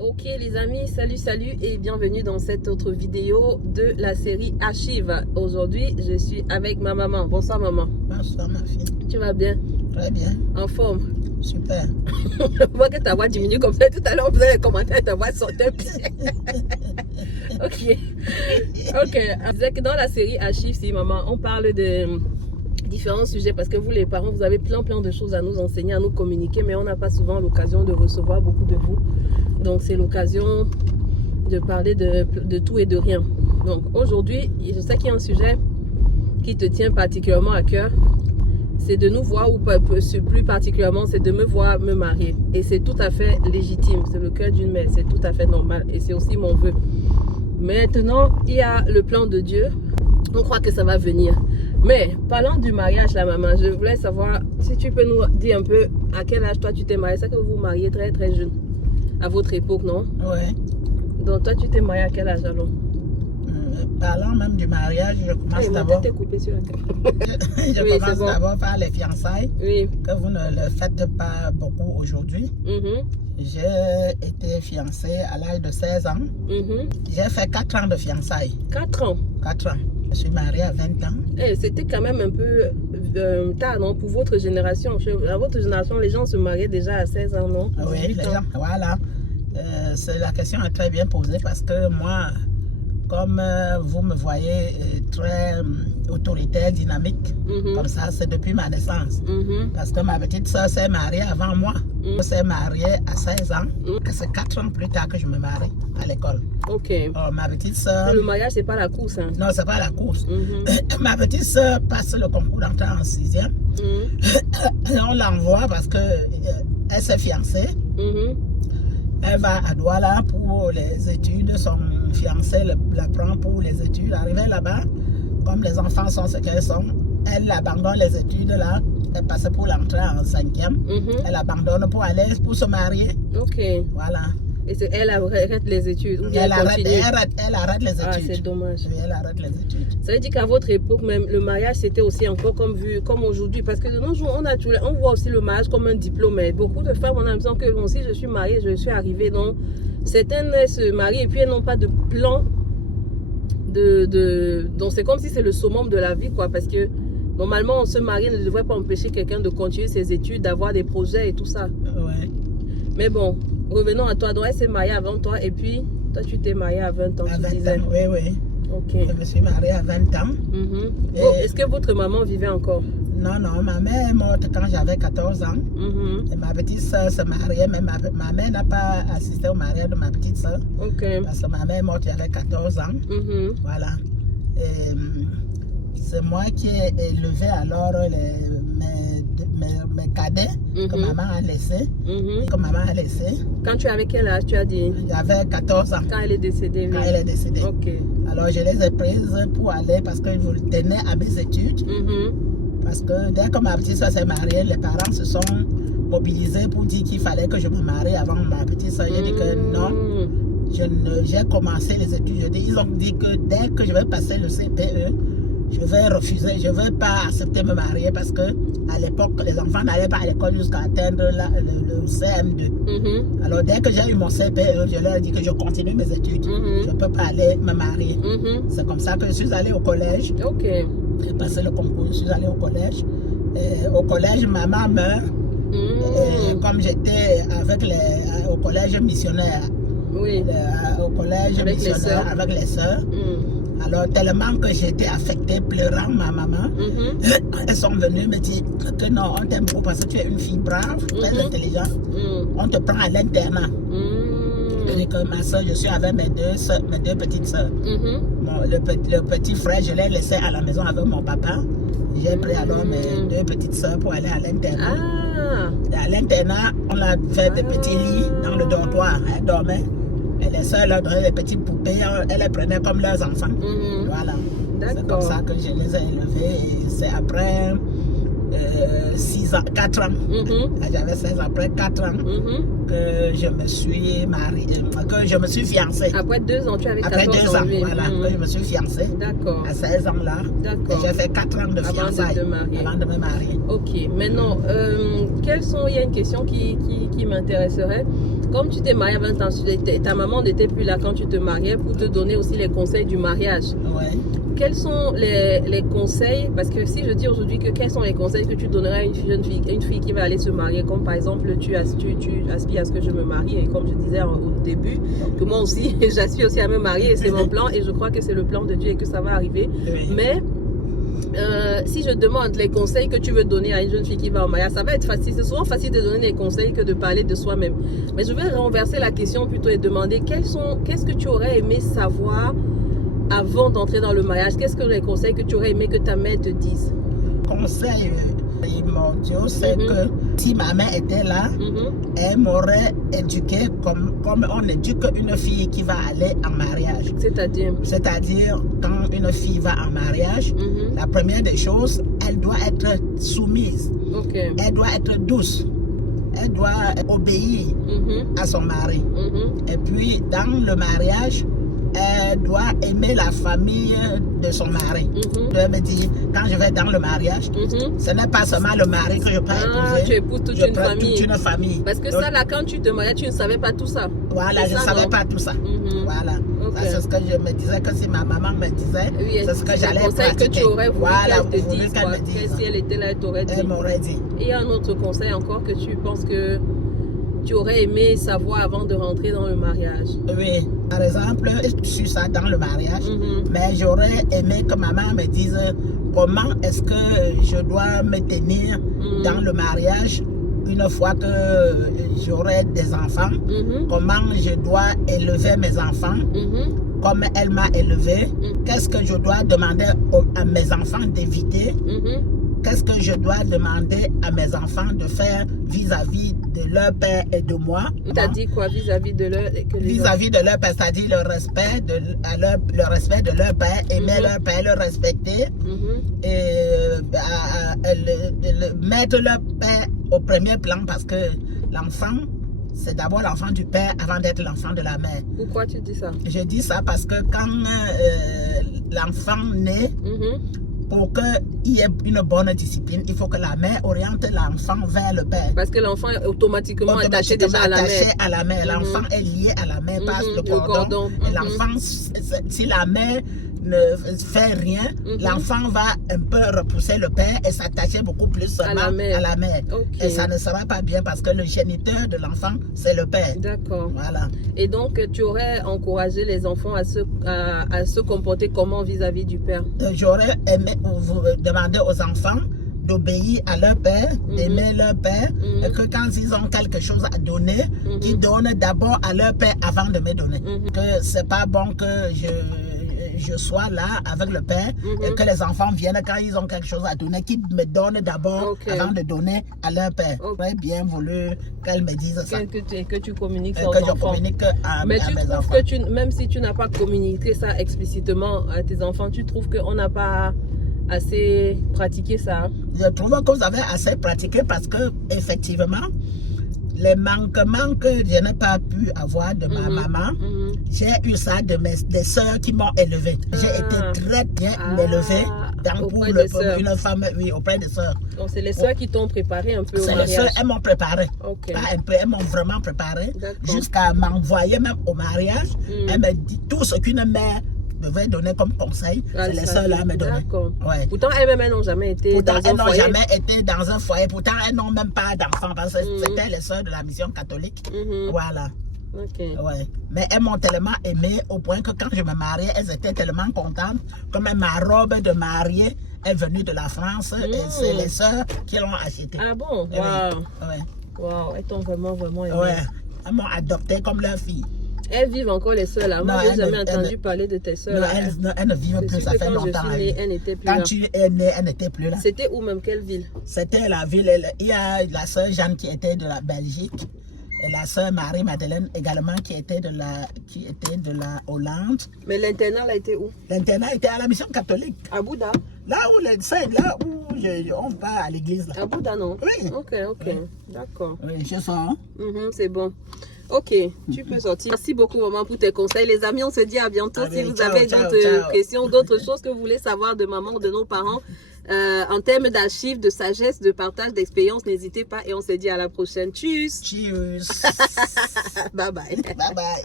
Ok les amis, salut et bienvenue dans cette autre vidéo de la série Archives. Aujourd'hui, je suis avec ma maman. Bonsoir maman. Bonsoir ma fille. Tu vas bien? Très bien. En forme? Super. Je vois que ta voix diminue comme ça. Tout à l'heure, on faisait les commentaires, ta voix sortait. Ok. Je disais que dans la série Archives, si maman, on parle de différents sujets parce que vous les parents, vous avez plein de choses à nous enseigner, à nous communiquer, mais on n'a pas souvent l'occasion de recevoir beaucoup de vous. Donc c'est l'occasion de parler de tout et de rien. Donc aujourd'hui, je sais qu'il y a un sujet qui te tient particulièrement à cœur. C'est de nous voir, ou plus particulièrement, c'est de me voir me marier. Et c'est tout à fait légitime. C'est le cœur d'une mère. C'est tout à fait normal. Et c'est aussi mon vœu. Maintenant, il y a le plan de Dieu. On croit que ça va venir. Mais parlant du mariage, la maman, je voulais savoir si tu peux nous dire un peu à quel âge toi tu t'es mariée. C'est que vous vous mariez très jeune. À votre époque, non? Ouais. Donc toi, tu t'es mariée à quel âge alors? Parlant même du mariage, je commence d'abord. Je Oui, commence d'abord par les fiançailles. Oui. Que vous ne le faites pas beaucoup aujourd'hui. J'ai été fiancée à l'âge de 16 ans. J'ai fait 4 ans de fiançailles. 4 ans? 4 ans. Je suis mariée à 20 ans. C'était quand même un peu tard, non? Pour votre génération. À votre génération, les gens se mariaient déjà à 16 ans, non? Oui, les gens, voilà. La question est très bien posée parce que moi, comme vous me voyez très autoritaire, dynamique, comme ça, c'est depuis ma naissance. Parce que ma petite soeur s'est mariée avant moi. Elle s'est mariée à 16 ans. C'est 4 ans plus tard que je me marie à l'école. Ok. Alors, ma petite soeur... Le mariage, c'est pas la course, hein? Non, c'est pas la course. Ma petite soeur passe le concours d'entrée en 6e. On l'envoie parce qu'elle s'est fiancée. Elle va à Douala pour les études. Son fiancé la prend pour les études. Arrivée là-bas, comme les enfants sont ce qu'elles sont, elle abandonne les études là. Elle passe pour l'entrée en 5e. Elle abandonne pour se marier. Ok. Voilà. Et elle arrête les études ou bien elle arrête les études. Ah, c'est dommage. Oui, elle arrête les études. Ça veut dire qu'à votre époque, même, le mariage, c'était aussi encore comme aujourd'hui. Parce que de nos jours, on voit aussi le mariage comme un diplôme. Mais beaucoup de femmes, on a l'impression que bon, si je suis mariée, je suis arrivée. Donc, certaines se marient et puis elles n'ont pas de plan. Donc, c'est comme si c'est le summum de la vie, quoi. Parce que normalement, se marier ne devrait pas empêcher quelqu'un de continuer ses études, d'avoir des projets et tout ça. Ouais. Mais bon, revenons à toi. Donc, elle s'est mariée avant toi et puis toi, tu t'es mariée à 20 ans, à tu 20 disais. ans, oui. Ok. Je me suis mariée à 20 ans. Est-ce que votre maman vivait encore? Non, ma mère est morte quand j'avais 14 ans. Et ma petite soeur se mariait, mais ma mère n'a pas assisté au mariage de ma petite soeur. Parce que ma mère est morte, j'avais 14 ans. Voilà. C'est moi qui ai élevé alors mes cadets que maman a laissés. Quand tu avais quel âge, tu as dit? J'avais 14 ans. Quand elle est décédée, oui. Quand elle est décédée. Ok. Alors je les ai prises pour aller parce que je tenais à mes études. Parce que dès que ma petite soeur s'est mariée, les parents se sont mobilisés pour dire qu'il fallait que je me marie avant ma petite soeur. J'ai dit que non. J'ai commencé les études. Ils ont dit que dès que je vais passer le CPE, je vais refuser, je ne vais pas accepter de me marier parce que à l'époque, les enfants n'allaient pas à l'école jusqu'à atteindre le CM2. Alors dès que j'ai eu mon CPE, je leur ai dit que je continue mes études. Je ne peux pas aller me marier. C'est comme ça que je suis allée au collège. J'ai passé le concours, je suis allée au collège. Au collège, maman meurt. Comme j'étais au collège missionnaire. Oui. Au collège missionnaire avec les sœurs. Alors, tellement que j'étais affectée, pleurant ma maman, elles sont venues me dire que non, on t'aime beaucoup parce que tu es une fille brave, très intelligente. On te prend à l'internat. Et que ma soeur, je suis avec mes deux petites soeurs. Le petit frère, je l'ai laissé à la maison avec mon papa. J'ai pris alors mes deux petites soeurs pour aller à l'internat. À l'internat, on a fait des petits lits dans le dortoir. Elles dormaient. Et les soeurs leur donnaient des petites poupées, elles les prenaient comme leurs enfants. Voilà. C'est comme ça que je les ai élevées. Et c'est après 4 ans. J'avais 16 ans, après 4 ans que je me suis mariée, que je me suis fiancée. Après 2 ans, tu avais 14 Après 2 ans, ans. voilà, que je me suis fiancée. D'accord. À 16 ans là. D'accord. J'ai fait 4 ans de fiançailles avant de me marier. Ok, maintenant, il y a une question qui m'intéresserait. Comme tu t'es mariée à 20 ans, ta maman n'était plus là quand tu te mariais pour te donner aussi les conseils du mariage. Ouais. Quels sont les conseils, parce que si je dis aujourd'hui que quels sont les conseils que tu donnerais à une fille qui va aller se marier, comme par exemple tu aspires à ce que je me marie, et comme je disais au début, que moi aussi j'aspire aussi à me marier et c'est mon plan et je crois que c'est le plan de Dieu et que ça va arriver. Oui. Mais si je demande les conseils que tu veux donner à une jeune fille qui va au mariage, ça va être facile. C'est souvent facile de donner des conseils que de parler de soi-même. Mais je vais renverser la question plutôt et demander qu'est-ce que tu aurais aimé savoir avant d'entrer dans le mariage. Qu'est-ce que les conseils que tu aurais aimé que ta mère te dise? Conseil primordial, c'est que si ma mère était là, elle m'aurait éduqué comme on éduque une fille qui va aller en mariage. C'est-à-dire, quand une fille va en mariage, la première des choses, elle doit être soumise. Elle doit être douce. Elle doit obéir à son mari. Et puis, dans le mariage, elle doit aimer la famille de son mari. Elle me dit, quand je vais dans le mariage, ce n'est pas seulement le mari que je peux épouser. Tu épouses toute une famille. Parce que donc, ça, là, quand tu te mariais, tu ne savais pas tout ça. Voilà, je ne savais pas tout ça. Voilà. C'est ce que je me disais, que si ma maman me disait, c'est ce que j'allais pratiquer. Que tu aurais voulu qu'elle te dise, qu'elle me dise. Si elle était là, elle t'aurait dit. Elle m'aurait dit. Et il y a un autre conseil encore que tu penses que tu aurais aimé savoir avant de rentrer dans le mariage? Oui, par exemple, je suis ça dans le mariage, mais j'aurais aimé que maman me dise comment est-ce que je dois me tenir dans le mariage une fois que j'aurai des enfants, comment je dois élever mes enfants, comme elle m'a élevé, qu'est-ce que je dois demander à mes enfants d'éviter, qu'est-ce que je dois demander à mes enfants de faire vis-à-vis de leur père et de moi. Tu as dit quoi vis-à-vis de leur père? Vis-à-vis de leur père, c'est-à-dire le respect de leur père, aimer leur père, le respecter, et mettre leur père au premier plan, parce que l'enfant, c'est d'abord l'enfant du père avant d'être l'enfant de la mère. Pourquoi tu dis ça? Je dis ça parce que quand l'enfant naît, pour qu'il y ait une bonne discipline, il faut que la mère oriente l'enfant vers le père. Parce que l'enfant est automatiquement attaché déjà à la mère. L'enfant est lié à la mère, passe le cordon. Et l'enfant, si la mère ne fait rien, l'enfant va un peu repousser le père et s'attacher beaucoup plus à la mère. Et ça ne sera pas bien parce que le géniteur de l'enfant, c'est le père. D'accord. Voilà. Et donc, tu aurais encouragé les enfants à se comporter comment vis-à-vis du père? J'aurais aimé vous demander aux enfants d'obéir à leur père, d'aimer leur père, et que quand ils ont quelque chose à donner, qu'ils donnent d'abord à leur père avant de me donner. Que c'est pas bon que je sois là avec le père et que les enfants viennent quand ils ont quelque chose à donner, qu'ils me donnent d'abord avant de donner à leur père. J'aurais bien voulu qu'elle me dise ça. Que tu communiques ça aux enfants. Que je communique à mes enfants. Mais tu trouves que même si tu n'as pas communiqué ça explicitement à tes enfants, tu trouves qu'on n'a pas assez pratiqué ça? Je trouve que vous avez assez pratiqué parce que effectivement, les manquements que je n'ai pas pu avoir de ma maman, j'ai eu ça des sœurs qui m'ont élevé. J'ai été très bien élevée pour une femme, oui, auprès des sœurs. Donc c'est les sœurs qui t'ont préparé un peu au mariage? C'est les sœurs, elles m'ont préparé. Pas un peu, elles m'ont vraiment préparé. Jusqu'à m'envoyer même au mariage. Elle me dit tout ce qu'une mère devait donner comme conseil, c'est les sœurs là me donner. Ouais. Pourtant, elles-mêmes n'ont jamais été dans un foyer. Pourtant, elles n'ont jamais été dans un foyer. Pourtant, elles n'ont même pas d'enfants parce que c'était les sœurs de la mission catholique. Voilà. Ouais. Mais elles m'ont tellement aimé au point que quand je me mariais, elles étaient tellement contentes que même ma robe de mariée est venue de la France et c'est les sœurs qui l'ont achetée. Ah bon? Wow. Elles t'ont vraiment aimé. Ouais. Elles m'ont adoptée comme leur fille. Elles vivent encore les sœurs là. Moi, je n'ai jamais entendu parler de tes sœurs là. Elles ne vivent plus, ça fait longtemps. Quand tu es née, elles n'étaient plus là. C'était où même, quelle ville? C'était la ville, il y a la sœur Jeanne qui était de la Belgique. Et la sœur Marie-Madeleine également qui était de la Hollande. Mais l'internat a été où? L'internat était à la mission catholique. À Bouddha? Là où c'est là où on part à l'église. À Bouddha, non? Oui. Ok. Oui. D'accord. Oui, je sens. C'est bon. Ok, tu peux sortir. Merci beaucoup, maman, pour tes conseils. Les amis, on se dit à bientôt. Allez, Si vous ciao, avez ciao, d'autres ciao. questions, d'autres choses que vous voulez savoir de maman ou de nos parents, en termes d'archives, de sagesse, de partage d'expérience, n'hésitez pas et on se dit à la prochaine. Tchuss. Cheers. Bye bye. Bye bye.